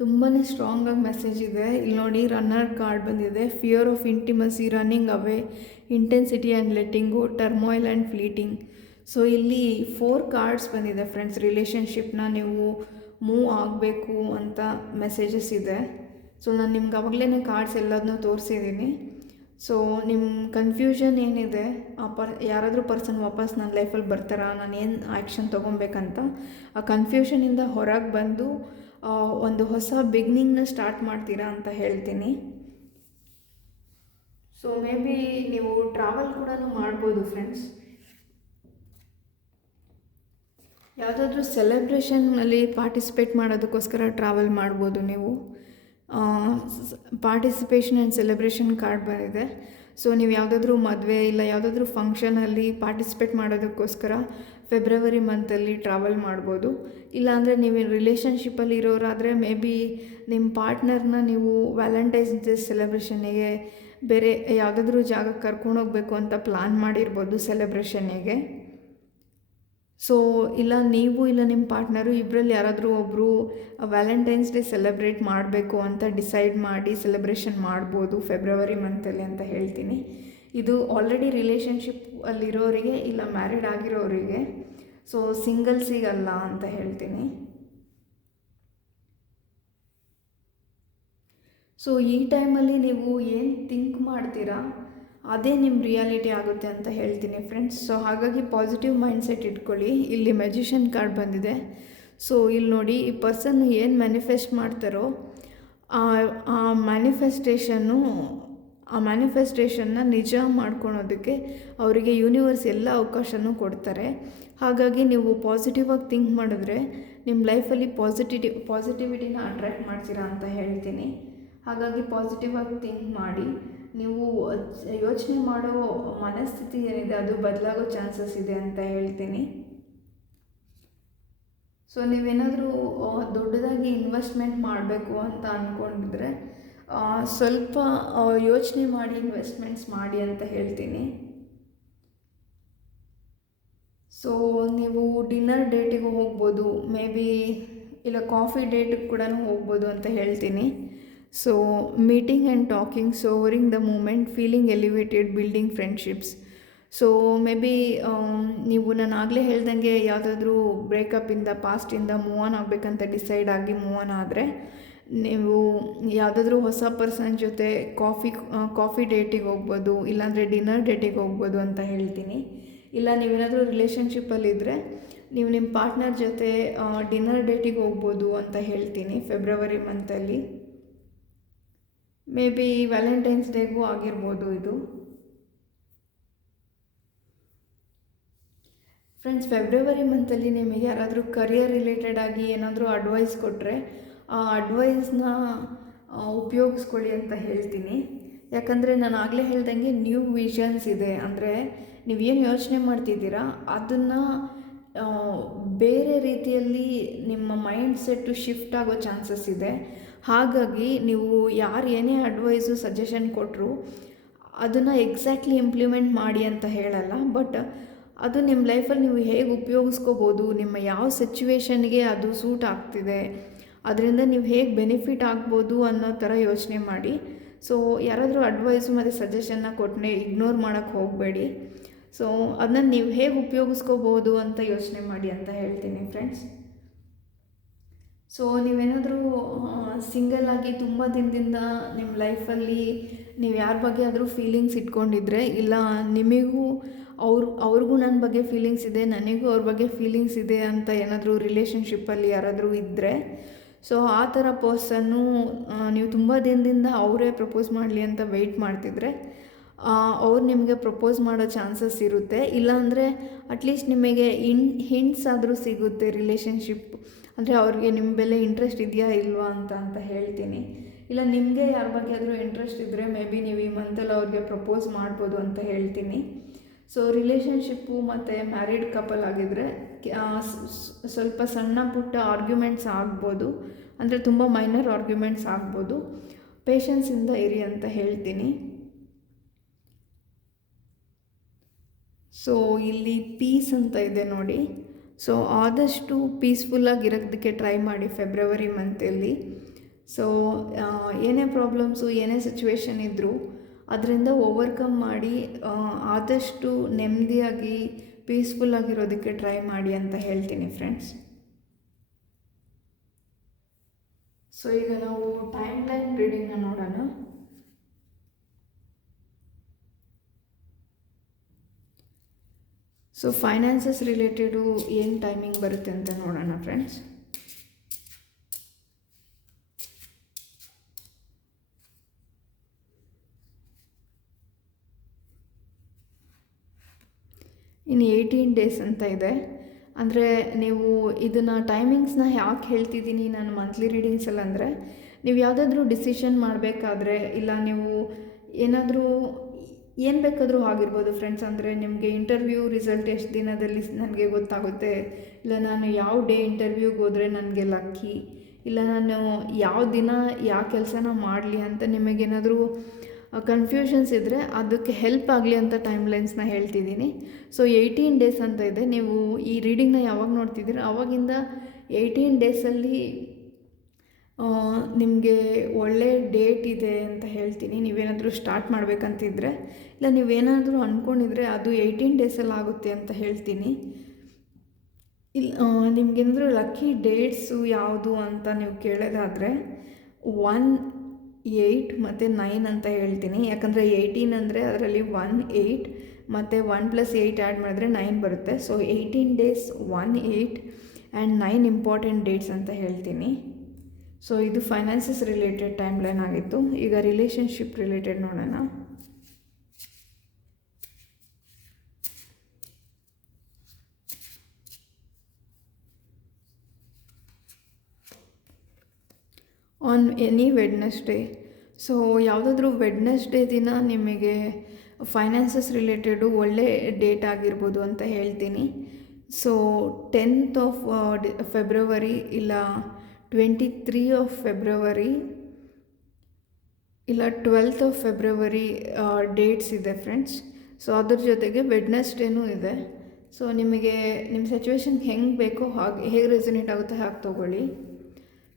ತುಂಬಾ ಸ್ಟ್ರಾಂಗಾಗಿ ಮೆಸೇಜ್ ಇದೆ. ಇಲ್ಲಿ ನೋಡಿ ರನ್ನರ್ ಕಾರ್ಡ್ ಬಂದಿದೆ. Fear of intimacy, running away, intensity and letting go, turmoil and fleeting. So ಇಲ್ಲಿ 4 ಕಾರ್ಡ್ಸ್ ಬಂದಿದೆ ಫ್ರೆಂಡ್ಸ್. ರಿಲೇಷನ್ಶಿಪ್ನ ನೀವು ಮೂವ್ ಆಗಬೇಕು ಅಂತ ಮೆಸೇಜಸ್ ಇದೆ. ಸೊ ನಾನು ನಿಮ್ಗೆ ಅವಾಗಲೇ ಕಾರ್ಡ್ಸ್ ಎಲ್ಲದನ್ನೂ ತೋರಿಸಿದ್ದೀನಿ. ಸೊ ನಿಮ್ಮ ಕನ್ಫ್ಯೂಷನ್ ಏನಿದೆ, ಯಾರಾದರೂ ಪರ್ಸನ್ ವಾಪಸ್ ನನ್ನ ಲೈಫಲ್ಲಿ ಬರ್ತಾರಾ, ನಾನು ಏನು ಆ್ಯಕ್ಷನ್ ತೊಗೊಬೇಕಂತ ಆ ಕನ್ಫ್ಯೂಷನಿಂದ ಹೊರಗೆ ಬಂದು ಒಂದು ಹೊಸ ಬಿಗ್ನಿಂಗ್ನ ಸ್ಟಾರ್ಟ್ ಮಾಡ್ತೀರಾ ಅಂತ ಹೇಳ್ತೀನಿ. ಸೊ ಮೇ ಬಿ ನೀವು ಟ್ರಾವೆಲ್ ಕೂಡ ಮಾಡ್ಬೋದು ಫ್ರೆಂಡ್ಸ್. ಯಾವುದಾದ್ರೂ ಸೆಲೆಬ್ರೇಷನ್ನಲ್ಲಿ ಪಾರ್ಟಿಸಿಪೇಟ್ ಮಾಡೋದಕ್ಕೋಸ್ಕರ ಟ್ರಾವೆಲ್ ಮಾಡ್ಬೋದು ನೀವು. ಪಾರ್ಟಿಸಿಪೇಷನ್ ಆ್ಯಂಡ್ ಸೆಲೆಬ್ರೇಷನ್ ಕಾರ್ಡ್ ಬಂದಿದೆ. ಸೊ ನೀವು ಯಾವುದಾದ್ರೂ ಮದುವೆ ಇಲ್ಲ ಯಾವುದಾದ್ರೂ ಫಂಕ್ಷನಲ್ಲಿ ಪಾರ್ಟಿಸಿಪೇಟ್ ಮಾಡೋದಕ್ಕೋಸ್ಕರ ಫೆಬ್ರವರಿ ಮಂತಲ್ಲಿ ಟ್ರಾವೆಲ್ ಮಾಡ್ಬೋದು. ಇಲ್ಲಾಂದರೆ ನೀವು ರಿಲೇಷನ್ಶಿಪ್ಪಲ್ಲಿ ಇರೋರಾದರೆ ಮೇ ಬಿ ನಿಮ್ಮ ಪಾರ್ಟ್ನರ್ನ ನೀವು ವ್ಯಾಲೆಂಟೈನ್ಸ್ ಡೇ ಸೆಲೆಬ್ರೇಷನ್ನಿಗೆ ಬೇರೆ ಯಾವುದಾದ್ರೂ ಜಾಗಕ್ಕೆ ಕರ್ಕೊಂಡೋಗ್ಬೇಕು ಅಂತ ಪ್ಲ್ಯಾನ್ ಮಾಡಿರ್ಬೋದು ಸೆಲೆಬ್ರೇಷನ್ನಿಗೆ. ಸೊ ಇಲ್ಲ ನೀವು ಇಲ್ಲ ನಿಮ್ಮ ಪಾರ್ಟ್ನರು ಇಬ್ಬರಲ್ಲಿ ಯಾರಾದರೂ ಒಬ್ಬರು ವ್ಯಾಲೆಂಟೈನ್ಸ್ ಡೇ ಸೆಲೆಬ್ರೇಟ್ ಮಾಡಬೇಕು ಅಂತ ಡಿಸೈಡ್ ಮಾಡಿ ಸೆಲೆಬ್ರೇಷನ್ ಮಾಡ್ಬೋದು ಫೆಬ್ರವರಿ ಮಂತಲ್ಲಿ ಅಂತ ಹೇಳ್ತೀನಿ. ಇದು ಆಲ್ರೆಡಿ ರಿಲೇಷನ್ಶಿಪ್ ಅಲ್ಲಿರೋರಿಗೆ ಇಲ್ಲ ಮ್ಯಾರಿಡ್ ಆಗಿರೋರಿಗೆ, ಸೊ ಸಿಂಗಲ್ಸಿಗಲ್ಲ ಅಂತ ಹೇಳ್ತೀನಿ. ಸೊ ಈ ಟೈಮಲ್ಲಿ ನೀವು ಏನು ಥಿಂಕ್ ಮಾಡ್ತೀರಾ ಅದೇ ನಿಮ್ಮ ರಿಯಾಲಿಟಿ ಆಗುತ್ತೆ ಅಂತ ಹೇಳ್ತೀನಿ ಫ್ರೆಂಡ್ಸ್. ಸೊ ಹಾಗಾಗಿ ಪಾಸಿಟಿವ್ ಮೈಂಡ್ಸೆಟ್ ಇಟ್ಕೊಳ್ಳಿ. ಇಲ್ಲಿ ಮ್ಯಾಜಿಷಿಯನ್ ಕಾರ್ಡ್ ಬಂದಿದೆ. ಸೊ ಇಲ್ಲಿ ನೋಡಿ, ಈ ಪರ್ಸನ್ ಏನು ಮ್ಯಾನಿಫೆಸ್ಟ್ ಮಾಡ್ತಾರೋ ಆ ಮ್ಯಾನಿಫೆಸ್ಟೇಷನ್ನ ನಿಜ ಮಾಡ್ಕೊಳೋದಕ್ಕೆ ಅವರಿಗೆ ಯೂನಿವರ್ಸ್ ಎಲ್ಲ ಅವಕಾಶನೂ ಕೊಡ್ತಾರೆ. ಹಾಗಾಗಿ ನೀವು ಪಾಸಿಟಿವ್ ಆಗಿ ಥಿಂಕ್ ಮಾಡಿದ್ರೆ ನಿಮ್ಮ ಲೈಫಲ್ಲಿ ಪಾಸಿಟಿವಿಟಿನ ಅಟ್ರ್ಯಾಕ್ಟ್ ಮಾಡ್ತೀರಾ ಅಂತ ಹೇಳ್ತೀನಿ. ಹಾಗಾಗಿ ಪಾಸಿಟಿವ್ ಆಗಿ ಥಿಂಕ್ ಮಾಡಿ. ನೀವು ಯೋಚನೆ ಮಾಡೋ ಮನಸ್ಥಿತಿ ಏನಿದೆ ಅದು ಬದಲಾಗೋ ಚಾನ್ಸಸ್ ಇದೆ ಅಂತ ಹೇಳ್ತೀನಿ. ಸೊ ನೀವೇನಾದರೂ ದೊಡ್ಡದಾಗಿ ಇನ್ವೆಸ್ಟ್ಮೆಂಟ್ ಮಾಡಬೇಕು ಅಂತ ಅಂದ್ಕೊಂಡಿದ್ರೆ ಸ್ವಲ್ಪ ಯೋಚನೆ ಮಾಡಿ ಇನ್ವೆಸ್ಟ್ಮೆಂಟ್ಸ್ ಮಾಡಿ ಅಂತ ಹೇಳ್ತೀನಿ. ಸೊ ನೀವು ಡಿನ್ನರ್ ಡೇಟಿಗೆ ಹೋಗ್ಬೋದು, ಮೇ ಬಿ ಇಲ್ಲ ಕಾಫಿ ಡೇಟಿಗೆ ಕೂಡ ಹೋಗ್ಬೋದು ಅಂತ ಹೇಳ್ತೀನಿ. So meeting and talking, savouring the moment, feeling elevated, building friendships. So maybe ನೀವು ನಾನು ಆಗಲೇ ಹೇಳ್ದಂಗೆ ಯಾವುದಾದ್ರೂ ಬ್ರೇಕಪ್ಪಿಂದ ಪಾಸ್ಟಿಂದ ಮೂವ್ ಆನ್ ಆಗಬೇಕಂತ ಡಿಸೈಡ್ ಆಗಿ ಮೂವ್ ಆನ್ ಆದರೆ ನೀವು ಯಾವುದಾದ್ರೂ ಹೊಸ ಪರ್ಸನ್ ಜೊತೆ ಕಾಫಿ ಡೇಟಿಗೆ ಹೋಗ್ಬೋದು, ಇಲ್ಲಾಂದರೆ ಡಿನ್ನರ್ ಡೇಟಿಗೆ ಹೋಗ್ಬೋದು ಅಂತ ಹೇಳ್ತೀನಿ. ಇಲ್ಲ ನೀವೇನಾದರೂ ರಿಲೇಷನ್ಶಿಪ್ಪಲ್ಲಿದ್ದರೆ ನೀವು ನಿಮ್ಮ ಪಾರ್ಟ್ನರ್ ಜೊತೆ ಡಿನ್ನರ್ ಡೇಟಿಗೆ ಹೋಗ್ಬೋದು ಅಂತ ಹೇಳ್ತೀನಿ ಫೆಬ್ರವರಿ ಮಂತಲ್ಲಿ. ಮೇ ಬಿ ವ್ಯಾಲೆಂಟೈನ್ಸ್ ಡೇಗೂ ಆಗಿರ್ಬೋದು ಇದು. ಫ್ರೆಂಡ್ಸ್, ಫೆಬ್ರವರಿ ಮಂತಲ್ಲಿ ನಿಮಗೆ ಯಾರಾದರೂ ಕರಿಯರ್ ರಿಲೇಟೆಡ್ ಆಗಿ ಏನಾದರೂ ಅಡ್ವೈಸ್ ಕೊಟ್ಟರೆ ಆ ಅಡ್ವೈಸ್ನ ಉಪಯೋಗಿಸ್ಕೊಳ್ಳಿ ಅಂತ ಹೇಳ್ತೀನಿ. ಯಾಕಂದರೆ ನಾನು ಆಗಲೇ ಹೇಳ್ದಂಗೆ ನ್ಯೂ ವಿಷನ್ಸ್ ಇದೆ. ಅಂದರೆ ನೀವೇನು ಯೋಚನೆ ಮಾಡ್ತಿದ್ದೀರಾ ಅದನ್ನು ಬೇರೆ ರೀತಿಯಲ್ಲಿ ನಿಮ್ಮ ಮೈಂಡ್ ಸೆಟ್ಟು ಶಿಫ್ಟ್ ಆಗೋ ಚಾನ್ಸಸ್ ಇದೆ. ಹಾಗಾಗಿ ನೀವು ಯಾರು ಏನೇ ಅಡ್ವೈಸು ಸಜೆಷನ್ ಕೊಟ್ಟರು ಅದನ್ನು ಎಕ್ಸಾಕ್ಟ್ಲಿ ಇಂಪ್ಲಿಮೆಂಟ್ ಮಾಡಿ ಅಂತ ಹೇಳಲ್ಲ, ಬಟ್ ಅದು ನಿಮ್ಮ ಲೈಫಲ್ಲಿ ನೀವು ಹೇಗೆ ಉಪಯೋಗಿಸ್ಕೋಬೋದು, ನಿಮ್ಮ ಯಾವ ಸಿಚುವೇಶನ್ಗೆ ಅದು ಸೂಟ್ ಆಗ್ತಿದೆ, ಅದರಿಂದ ನೀವು ಹೇಗೆ ಬೆನಿಫಿಟ್ ಆಗ್ಬೋದು ಅನ್ನೋ ಥರ ಯೋಚನೆ ಮಾಡಿ. ಸೊ ಯಾರಾದರೂ ಅಡ್ವೈಸು ಮತ್ತು ಸಜೆಷನ್ನ ಕೊಟ್ಟರೆ ಇಗ್ನೋರ್ ಮಾಡೋಕ್ಕೆ ಹೋಗಬೇಡಿ. ಸೊ ಅದನ್ನ ನೀವು ಹೇಗೆ ಉಪಯೋಗಿಸ್ಕೋಬೋದು ಅಂತ ಯೋಚನೆ ಮಾಡಿ ಅಂತ ಹೇಳ್ತೀನಿ ಫ್ರೆಂಡ್ಸ್. ಸೊ ನೀವೇನಾದರೂ ಸಿಂಗಲ್ ಆಗಿ ತುಂಬ ದಿನದಿಂದ ನಿಮ್ಮ ಲೈಫಲ್ಲಿ ನೀವು ಯಾರ ಬಗ್ಗೆ ಆದರೂ ಫೀಲಿಂಗ್ಸ್ ಇಟ್ಕೊಂಡಿದ್ರೆ, ಇಲ್ಲ ನಿಮಗೂ ಅವ್ರಿಗೂ ನನ್ನ ಬಗ್ಗೆ ಫೀಲಿಂಗ್ಸ್ ಇದೆ, ನನಗೂ ಅವ್ರ ಬಗ್ಗೆ ಫೀಲಿಂಗ್ಸ್ ಇದೆ ಅಂತ ಏನಾದರೂ ರಿಲೇಷನ್ಶಿಪ್ಪಲ್ಲಿ ಯಾರಾದರೂ ಇದ್ದರೆ, ಸೊ ಆ ಥರ ಪರ್ಸನ್ನು ನೀವು ತುಂಬ ದಿನದಿಂದ ಅವರೇ ಪ್ರಪೋಸ್ ಮಾಡಲಿ ಅಂತ ವೆಯ್ಟ್ ಮಾಡ್ತಿದ್ರೆ ಅವ್ರು ನಿಮಗೆ ಪ್ರಪೋಸ್ ಮಾಡೋ ಚಾನ್ಸಸ್ ಇರುತ್ತೆ. ಇಲ್ಲಾಂದರೆ ಅಟ್ಲೀಸ್ಟ್ ನಿಮಗೆ ಹಿಂಟ್ಸ್ ಆದರೂ ಸಿಗುತ್ತೆ ರಿಲೇಷನ್ಶಿಪ್, ಅಂದರೆ ಅವ್ರಿಗೆ ನಿಮ್ಮ ಬೆಲೆ ಇಂಟ್ರೆಸ್ಟ್ ಇದೆಯಾ ಇಲ್ವಾ ಅಂತ ಹೇಳ್ತೀನಿ. ಇಲ್ಲ ನಿಮಗೆ ಯಾರ ಬಗ್ಗೆ ಆದರೂ ಇಂಟ್ರೆಸ್ಟ್ ಇದ್ದರೆ ಮೇ ಬಿ ನೀವು ಈ ಮಂತಲ್ಲಿ ಅವ್ರಿಗೆ ಪ್ರಪೋಸ್ ಮಾಡ್ಬೋದು ಅಂತ ಹೇಳ್ತೀನಿ. ಸೊ ರಿಲೇಷನ್ಶಿಪ್ಪು ಮತ್ತು ಮ್ಯಾರಿಡ್ ಕಪಲ್ ಆಗಿದ್ದರೆ ಸ್ವಲ್ಪ ಸಣ್ಣ ಪುಟ್ಟ ಆರ್ಗ್ಯುಮೆಂಟ್ಸ್ ಆಗ್ಬೋದು, ಅಂದರೆ ತುಂಬ ಮೈನರ್ ಆರ್ಗ್ಯುಮೆಂಟ್ಸ್ ಆಗ್ಬೋದು. ಪೇಷನ್ಸಿಂದ ಇರಿ ಅಂತ ಹೇಳ್ತೀನಿ. ಸೊ ಇಲ್ಲಿ ಪೀಸ್ ಅಂತ ಇದೆ ನೋಡಿ. ಸೊ ಆದಷ್ಟು ಪೀಸ್ಫುಲ್ಲಾಗಿರೋದಕ್ಕೆ ಟ್ರೈ ಮಾಡಿ ಫೆಬ್ರವರಿ ಮಂತಲ್ಲಿ. ಸೊ ಏನೇ ಪ್ರಾಬ್ಲಮ್ಸು ಏನೇ ಸಿಚುವೇಶನ್ ಇದ್ದರೂ ಅದರಿಂದ ಓವರ್ಕಮ್ ಮಾಡಿ ಆದಷ್ಟು ನೆಮ್ಮದಿಯಾಗಿ ಪೀಸ್ಫುಲ್ಲಾಗಿರೋದಕ್ಕೆ ಟ್ರೈ ಮಾಡಿ ಅಂತ ಹೇಳ್ತೀನಿ ಫ್ರೆಂಡ್ಸ್. ಸೊ ಈಗ ನಾವು ಟೈಮ್ ಲೈನ್ ರೀಡಿಂಗ್ನ ನೋಡೋಣ. ಸೊ ಫೈನಾನ್ಸಸ್ ರಿಲೇಟೆಡು ಏನು ಟೈಮಿಂಗ್ ಬರುತ್ತೆ ಅಂತ ನೋಡೋಣ ಫ್ರೆಂಡ್ಸ್. ಇನ್ನು 18 ಡೇಸ್ ಅಂತ ಇದೆ. ಅಂದರೆ ನೀವು ಇದನ್ನು ಟೈಮಿಂಗ್ಸ್ನ ಯಾಕೆ ಹೇಳ್ತಿದ್ದೀನಿ ನಾನು ಮಂತ್ಲಿ ರೀಡಿಂಗ್ಸಲ್ಲಿ ಅಂದರೆ, ನೀವು ಯಾವುದಾದ್ರೂ ಡಿಸಿಷನ್ ಮಾಡಬೇಕಾದ್ರೆ, ಇಲ್ಲ ನೀವು ಏನಾದರೂ ಏನು ಬೇಕಾದರೂ ಆಗಿರ್ಬೋದು ಫ್ರೆಂಡ್ಸ್. ಅಂದರೆ ನಿಮಗೆ ಇಂಟರ್ವ್ಯೂ ರಿಸಲ್ಟ್ ಎಷ್ಟು ದಿನದಲ್ಲಿ ನನಗೆ ಗೊತ್ತಾಗುತ್ತೆ, ಇಲ್ಲ ನಾನು ಯಾವ ಡೇ ಇಂಟರ್ವ್ಯೂಗೆ ಹೋದರೆ ನನಗೆ ಲಕ್ಕಿ, ಇಲ್ಲ ನಾನು ಯಾವ ದಿನ ಯಾವ ಕೆಲಸನ ಮಾಡಲಿ ಅಂತ ನಿಮಗೇನಾದರೂ ಕನ್ಫ್ಯೂಷನ್ಸ್ ಇದ್ದರೆ ಅದಕ್ಕೆ ಹೆಲ್ಪ್ ಆಗಲಿ ಅಂತ ಟೈಮ್ಲೈನ್ಸ್ನ ಹೇಳ್ತಿದ್ದೀನಿ. ಸೊ 18 ಡೇಸ್ ಅಂತ ಇದೆ. ನೀವು ಈ ರೀಡಿಂಗ್ನ ಯಾವಾಗ ನೋಡ್ತಿದ್ದೀರ ಆವಾಗಿಂದ 18 ಡೇಸಲ್ಲಿ ನಿಮಗೆ ಒಳ್ಳೆ ಡೇಟ್ ಇದೆ ಅಂತ ಹೇಳ್ತೀನಿ. ನೀವೇನಾದರೂ ಸ್ಟಾರ್ಟ್ ಮಾಡಬೇಕಂತಿದ್ರೆ, ಇಲ್ಲ ನೀವೇನಾದರೂ ಅಂದ್ಕೊಂಡಿದ್ರೆ ಅದು 18 ಡೇಸಲ್ಲಿ ಆಗುತ್ತೆ ಅಂತ ಹೇಳ್ತೀನಿ. ನಿಮಗೇನಾದರೂ ಲಕ್ಕಿ ಡೇಟ್ಸು ಯಾವುದು ಅಂತ ನೀವು ಕೇಳೋದಾದರೆ 1, 8 ಮತ್ತು 9 ಅಂತ ಹೇಳ್ತೀನಿ. ಯಾಕಂದರೆ 18 ಅಂದರೆ ಅದರಲ್ಲಿ 1, 8 ಮತ್ತು 1 + 8 ಆ್ಯಡ್ ಮಾಡಿದ್ರೆ 9 ಬರುತ್ತೆ. So 18 days, 1, 8 and 9 important dates ಅಂತ ಹೇಳ್ತೀನಿ. ಸೊ ಇದು ಫೈನಾನ್ಸಸ್ ರಿಲೇಟೆಡ್ ಟೈಮ್ಲೈನ್ ಆಗಿತ್ತು. ಈಗ ರಿಲೇಷನ್ಶಿಪ್ ರಿಲೇಟೆಡ್ ನೋಡೋಣ. On any Wednesday. ಸೊ ಯಾವುದಾದ್ರೂ ವೆಡ್ನೆಸ್ಡೇ ದಿನ ನಿಮಗೆ ಫೈನಾನ್ಸಸ್ ರಿಲೇಟೆಡು ಒಳ್ಳೆ ಡೇಟ್ ಆಗಿರ್ಬೋದು ಅಂತ ಹೇಳ್ತೀನಿ. ಸೊ 10th ಆಫ್ ಫೆಬ್ರವರಿ, ಇಲ್ಲ 23 ಆಫ್ ಫೆಬ್ರವರಿ, ಇಲ್ಲ 12th ಆಫ್ ಫೆಬ್ರವರಿ ಡೇಟ್ಸ್ ಇದೆ ಫ್ರೆಂಡ್ಸ್. ಸೊ ಅದ್ರ ಜೊತೆಗೆ ವೆಡ್ನೆಸ್ಡೇನೂ ಇದೆ. ಸೊ ನಿಮಗೆ ನಿಮ್ಮ ಸಿಚುವೇಶನ್ ಹೆಂಗೆ ಬೇಕೋ ಹಾಗೆ, ಹೇಗೆ ರೆಸೊನೇಟ್ ಆಗುತ್ತೋ ಹಾಗೆ ತೊಗೊಳ್ಳಿ.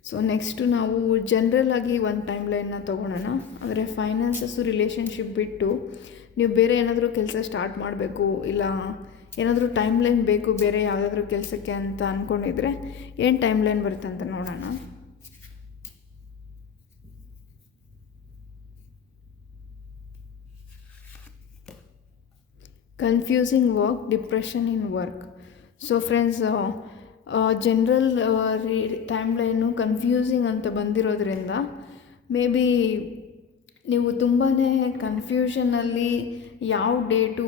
ಸೊ ನೆಕ್ಸ್ಟು ನಾವು ಜನ್ರಲಾಗಿ ಒಂದು ಟೈಮ್ಲೈನ್ನ ತೊಗೊಳೋಣ. ಅಂದರೆ ಫೈನಾನ್ಸಸ್ಸು, ರಿಲೇಷನ್ಶಿಪ್ ಬಿಟ್ಟು ನೀವು ಬೇರೆ ಏನಾದರೂ ಕೆಲಸ ಸ್ಟಾರ್ಟ್ ಮಾಡಬೇಕು, ಇಲ್ಲ ಏನಾದರೂ ಟೈಮ್ಲೈನ್ ಬೇಕು ಬೇರೆ ಯಾವುದಾದ್ರೂ ಕೆಲಸಕ್ಕೆ ಅಂತ ಅಂದ್ಕೊಂಡಿದ್ರೆ ಏನು ಟೈಮ್ಲೈನ್ ಬರುತ್ತೆ ಅಂತ ನೋಡೋಣ. Confusing work, depression in work. So friends, general timeline confusing ಅಂತ ಬಂದಿರೋದ್ರಿಂದ ಮೇ ಬಿ ನೀವು ತುಂಬಾ ಕನ್ಫ್ಯೂಷನಲ್ಲಿ ಯಾವ ಡೇಟು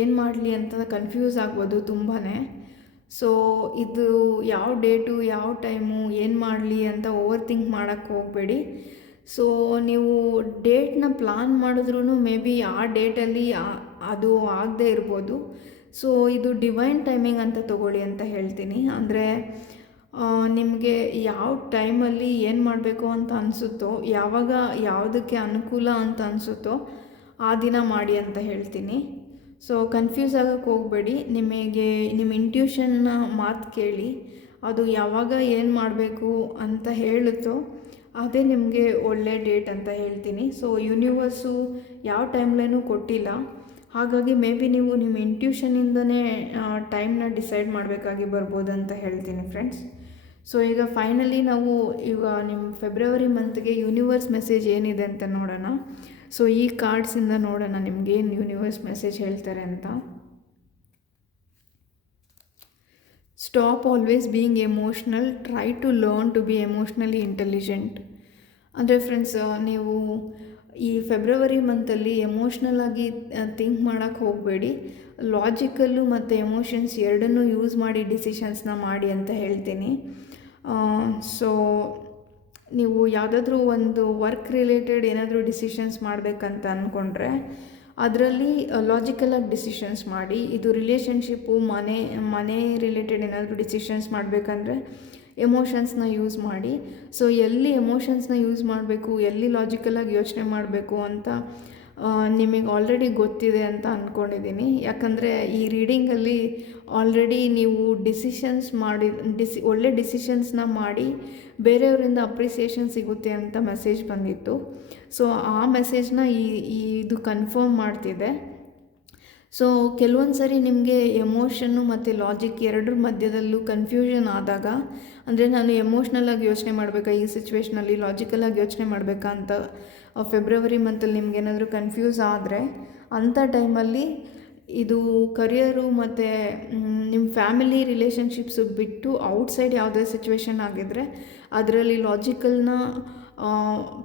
ಏನು ಮಾಡಲಿ ಅಂತ ಕನ್ಫ್ಯೂಸ್ ಆಗ್ಬೋದು ತುಂಬಾ. ಸೊ ಇದು ಯಾವ ಡೇಟು, ಯಾವ ಟೈಮು, ಏನು ಮಾಡಲಿ ಅಂತ ಓವರ್ ಥಿಂಕ್ ಮಾಡೋಕ್ಕೆ ಹೋಗಬೇಡಿ. ಸೊ ನೀವು ಡೇಟ್ನ ಪ್ಲಾನ್ ಮಾಡಿದ್ರೂ ಮೇ ಬಿ ಆ ಡೇಟಲ್ಲಿ ಅದು ಆಗದೇ ಇರ್ಬೋದು. ಸೊ ಇದು ಡಿವೈನ್ ಟೈಮಿಂಗ್ ಅಂತ ತೊಗೊಳ್ಳಿ ಅಂತ ಹೇಳ್ತೀನಿ. ಅಂದರೆ ನಿಮಗೆ ಯಾವ ಟೈಮಲ್ಲಿ ಏನು ಮಾಡಬೇಕು ಅಂತ ಅನಿಸುತ್ತೋ, ಯಾವಾಗ ಯಾವುದಕ್ಕೆ ಅನುಕೂಲ ಅಂತ ಅನಿಸುತ್ತೋ ಆ ದಿನ ಮಾಡಿ ಅಂತ ಹೇಳ್ತೀನಿ. ಸೊ ಕನ್ಫ್ಯೂಸ್ ಆಗೋಕ್ಕೆ ಹೋಗಬೇಡಿ. ನಿಮಗೆ ನಿಮ್ಮ ಇಂಟ್ಯೂಷನ್ನ ಮಾತು ಕೇಳಿ, ಅದು ಯಾವಾಗ ಏನು ಮಾಡಬೇಕು ಅಂತ ಹೇಳುತ್ತೋ ಅದೇ ನಿಮಗೆ ಒಳ್ಳೆ ಡೇಟ್ ಅಂತ ಹೇಳ್ತೀನಿ. ಸೊ ಯೂನಿವರ್ಸು ಯಾವ ಟೈಮ್ಲೈನೂ ಕೊಟ್ಟಿಲ್ಲ, ಹಾಗಾಗಿ ಮೇ ಬಿ ನೀವು ನಿಮ್ಮ ಇಂಟ್ಯೂಷನಿಂದನೇ ಟೈಮ್ನ ಡಿಸೈಡ್ ಮಾಡಬೇಕಾಗಿ ಬರ್ಬೋದು ಅಂತ ಹೇಳ್ತೀನಿ ಫ್ರೆಂಡ್ಸ್. ಸೊ ಈಗ ಫೈನಲಿ ನಾವು ಈಗ ನಿಮ್ಮ ಫೆಬ್ರವರಿ ಮಂತ್ಗೆ ಯೂನಿವರ್ಸ್ ಮೆಸೇಜ್ ಏನಿದೆ ಅಂತ ನೋಡೋಣ. ಸೊ ಈ ಕಾರ್ಡ್ಸಿಂದ ನೋಡೋಣ ನಿಮಗೇನು ಯೂನಿವರ್ಸ್ ಮೆಸೇಜ್ ಹೇಳ್ತಾರೆ ಅಂತ. Stop always being emotional, try to learn to be emotionally intelligent. ಅಂದರೆ ಫ್ರೆಂಡ್ಸ್, ನೀವು ಈ ಫೆಬ್ರವರಿ ಮಂತಲ್ಲಿ ಎಮೋಷ್ನಲ್ ಆಗಿ ಥಿಂಕ್ ಮಾಡೋಕ್ಕೆ ಹೋಗಬೇಡಿ. ಲಾಜಿಕಲ್ಲು ಮತ್ತು ಎಮೋಷನ್ಸ್ ಎರಡನ್ನೂ ಯೂಸ್ ಮಾಡಿ ಡಿಸಿಷನ್ಸ್ನ ಮಾಡಿ ಅಂತ ಹೇಳ್ತೀನಿ. ಸೊ ನೀವು ಯಾವುದಾದ್ರೂ ಒಂದು ವರ್ಕ್ ರಿಲೇಟೆಡ್ ಏನಾದರೂ ಡಿಸಿಷನ್ಸ್ ಮಾಡಬೇಕಂತ ಅಂದ್ಕೊಂಡ್ರೆ ಅದರಲ್ಲಿ ಲಾಜಿಕಲಾಗಿ ಡಿಸಿಷನ್ಸ್ ಮಾಡಿ. ಇದು ರಿಲೇಷನ್ಶಿಪ್ಪು, ಮನೆ ರಿಲೇಟೆಡ್ ಏನಾದರೂ ಡಿಸಿಷನ್ಸ್ ಮಾಡಬೇಕಂದ್ರೆ ಎಮೋಷನ್ಸ್ನ ಯೂಸ್ ಮಾಡಿ. ಸೊ ಎಲ್ಲಿ ಎಮೋಷನ್ಸ್ನ ಯೂಸ್ ಮಾಡಬೇಕು, ಎಲ್ಲಿ ಲಾಜಿಕಲಾಗಿ ಯೋಚನೆ ಮಾಡಬೇಕು ಅಂತ ನಿಮಗೆ ಆಲ್ರೆಡಿ ಗೊತ್ತಿದೆ ಅಂತ ಅಂದ್ಕೊಂಡಿದ್ದೀನಿ. ಯಾಕಂದರೆ ಈ ರೀಡಿಂಗಲ್ಲಿ ಆಲ್ರೆಡಿ ನೀವು ಡಿಸಿಷನ್ಸ್ ಮಾಡಿ ಒಳ್ಳೆ ಡಿಸಿಷನ್ಸ್ನ ಮಾಡಿ ಬೇರೆಯವರಿಂದ ಅಪ್ರಿಸಿಯೇಷನ್ ಸಿಗುತ್ತೆ ಅಂತ ಮೆಸೇಜ್ ಬಂದಿತ್ತು. ಸೊ ಆ ಮೆಸೇಜ್ನ ಇದು ಕನ್ಫರ್ಮ್ ಮಾಡ್ತಿದೆ. ಸೊ ಕೆಲವೊಂದು ಸರಿ ನಿಮಗೆ ಎಮೋಷನ್ನು ಮತ್ತು ಲಾಜಿಕ್ ಎರಡರ ಮಧ್ಯದಲ್ಲೂ ಕನ್ಫ್ಯೂಷನ್ ಆದಾಗ, ಅಂದರೆ ನಾನು ಎಮೋಷ್ನಲಾಗಿ ಯೋಚನೆ ಮಾಡಬೇಕಾ ಈ ಸಿಚುವೇಷನಲ್ಲಿ, ಲಾಜಿಕಲಾಗಿ ಯೋಚನೆ ಮಾಡಬೇಕಾ ಅಂತ ಫೆಬ್ರವರಿ ಮಂತಲ್ಲಿ ನಿಮಗೇನಾದರೂ ಕನ್ಫ್ಯೂಸ್ ಆದರೆ ಅಂಥ ಟೈಮಲ್ಲಿ ಇದು ಕರಿಯರು ಮತ್ತು ನಿಮ್ಮ ಫ್ಯಾಮಿಲಿ ರಿಲೇಷನ್ಶಿಪ್ಸು ಬಿಟ್ಟು ಔಟ್ಸೈಡ್ ಯಾವುದೇ ಸಿಚುವೇಷನ್ ಆಗಿದ್ದರೆ ಅದರಲ್ಲಿ ಲಾಜಿಕಲ್ನ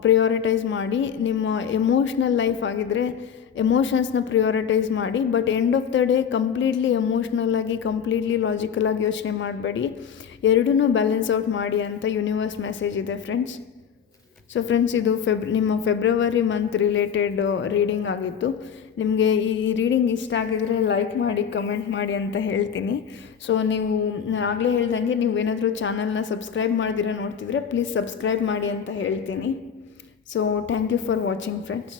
ಪ್ರಿಯಾರಿಟೈಸ್ ಮಾಡಿ, ನಿಮ್ಮ ಎಮೋಷ್ನಲ್ ಲೈಫ್ ಆಗಿದ್ದರೆ ಎಮೋಷನ್ಸ್ನ ಪ್ರಿಯಾರಿಟೈಸ್ ಮಾಡಿ. But end of the day completely ಎಮೋಷ್ನಲ್ಲಾಗಿ, ಕಂಪ್ಲೀಟ್ಲಿ ಲಾಜಿಕಲಾಗಿ ಯೋಚನೆ ಮಾಡಬೇಡಿ. ಎರಡನ್ನೂ ಬ್ಯಾಲೆನ್ಸ್ ಔಟ್ ಮಾಡಿ ಅಂತ ಯೂನಿವರ್ಸ್ ಮೆಸೇಜ್ ಇದೆ ಫ್ರೆಂಡ್ಸ್. ಸೊ ಫ್ರೆಂಡ್ಸ್, ಇದು ನಿಮ್ಮ ಫೆಬ್ರವರಿ ಮಂತ್ ರಿಲೇಟೆಡ್ ರೀಡಿಂಗ್ ಆಗಿತ್ತು. ನಿಮಗೆ ಈ ರೀಡಿಂಗ್ ಇಷ್ಟ ಆಗಿದರೆ ಲೈಕ್ ಮಾಡಿ, ಕಮೆಂಟ್ ಮಾಡಿ ಅಂತ ಹೇಳ್ತೀನಿ. ಸೊ ನೀವು ಆಗಲೇ ಹೇಳ್ದಂಗೆ ನೀವೇನಾದರೂ ಚಾನಲ್ನ ಸಬ್ಸ್ಕ್ರೈಬ್ ಮಾಡ್ದಿರ ನೋಡ್ತಿದ್ರೆ ಪ್ಲೀಸ್ ಸಬ್ಸ್ಕ್ರೈಬ್ ಮಾಡಿ ಅಂತ ಹೇಳ್ತೀನಿ. So thank you for watching friends.